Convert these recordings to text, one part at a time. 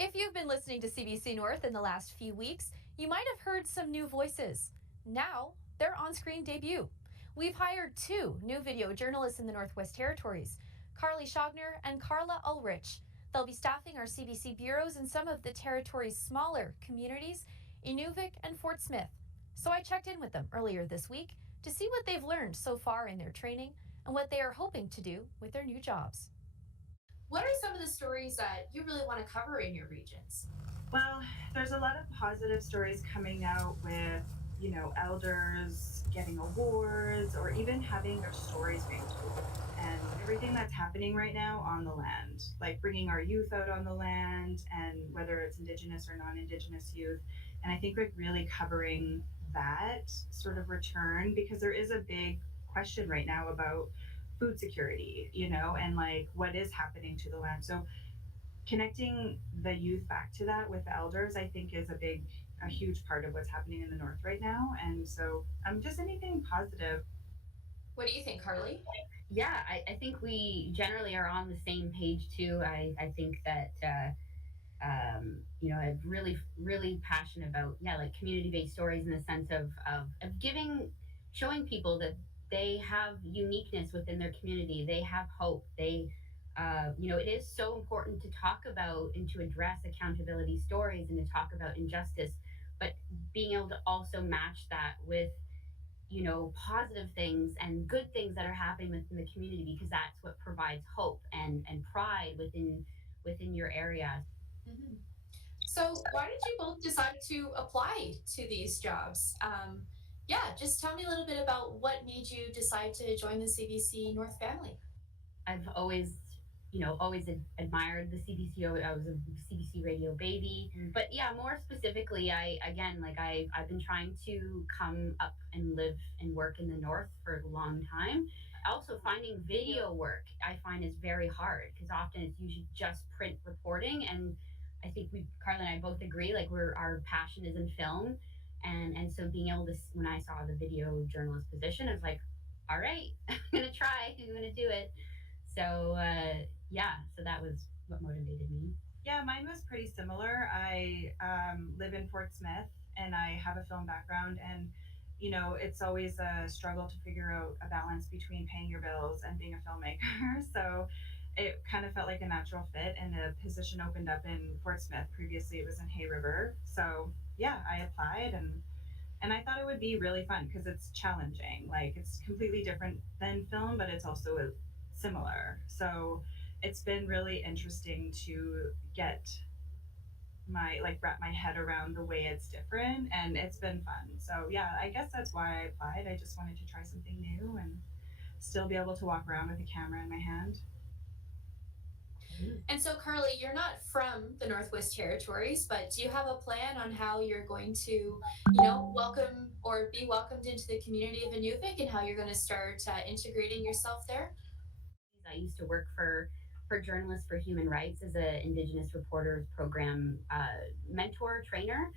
If you've been listening to CBC North in the last few weeks, you might have heard some new voices. Now, their on-screen debut. We've hired two new video journalists in the Northwest Territories, Karli Zschogner and Carla Ulrich. They'll be staffing our CBC bureaus in some of the territory's smaller communities, Inuvik and Fort Smith. So I checked in with them earlier this week to see what they've learned so far in their training and what they are hoping to do with their new jobs. What are some of the stories that you really want to cover in your regions? Well, there's a lot of positive stories coming out with, elders getting awards or even having their stories being told and everything that's happening right now on the land, like bringing our youth out on the land and whether it's Indigenous or non-Indigenous youth. And I think we're really covering that sort of return because there is a big question right now about food security, and like what is happening to the land. So connecting the youth back to that with the elders, I think is a huge part of what's happening in the north right now. And so just anything positive. What do you think, Carly? Yeah, I think we generally are on the same page too. I think that I'm really passionate about like community-based stories in the sense of showing people that they have uniqueness within their community. They have hope. It is so important to talk about and to address accountability stories and to talk about injustice, but being able to also match that with positive things and good things that are happening within the community because that's what provides hope and pride within your area. Mm-hmm. So, why did you both decide to apply to these jobs? Yeah, just tell me a little bit about what made you decide to join the CBC North family. I've always admired the CBC. I was a CBC radio baby, but yeah, more specifically, I've been trying to come up and live and work in the north for a long time. Also, finding video work I find is very hard because often it's usually just print reporting, and I think Carla and I both agree, like our passion is in film, and so being able to when I saw the video journalist position, I was like, all right, I'm gonna try, I'm gonna do it. So so that was what motivated me. Yeah, mine was pretty similar. I live in Fort Smith and I have a film background, and it's always a struggle to figure out a balance between paying your bills and being a filmmaker. So it kind of felt like a natural fit, and the position opened up in Fort Smith. Previously, it was in Hay River. So yeah, I applied, and I thought it would be really fun because it's challenging. Like it's completely different than film, but it's also similar. So it's been really interesting to get wrap my head around the way it's different, and it's been fun. So yeah, I guess that's why I applied. I just wanted to try something new and still be able to walk around with a camera in my hand. And so, Carly, you're not from the Northwest Territories, but do you have a plan on how you're going to, welcome or be welcomed into the community of Inuvik and how you're going to start integrating yourself there? I used to work for Journalists for Human Rights as an Indigenous Reporters Program mentor trainer.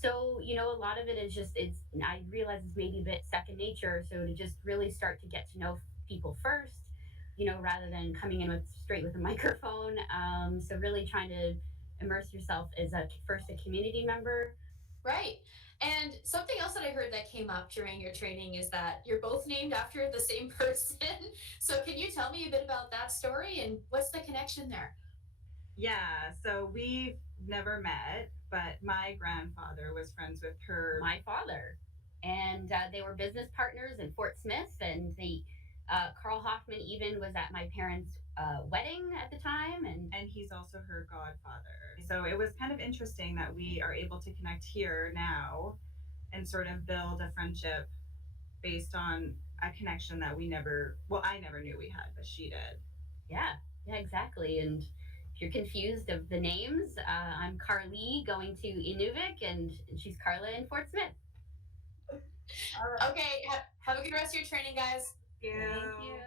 So a lot of it is I realize it's maybe a bit second nature. So to just really start to get to know people first, rather than coming in straight with a microphone. So really trying to immerse yourself as first a community member. Right. And something else that I heard that came up during your training is that you're both named after the same person. So can you tell me a bit about that story and what's the connection there? Yeah, so we've never met, but my grandfather was friends with My father, and they were business partners in Fort Smith, and Carl Hoffman even was at my parents' wedding at the time, and he's also her godfather. So it was kind of interesting that we are able to connect here now and sort of build a friendship based on a connection that I never knew we had, but she did. Yeah, exactly. And if you're confused of the names, I'm Karli going to Inuvik, and she's Carla in Fort Smith. Okay, have a good rest of your training, guys. Thank you. Thank you.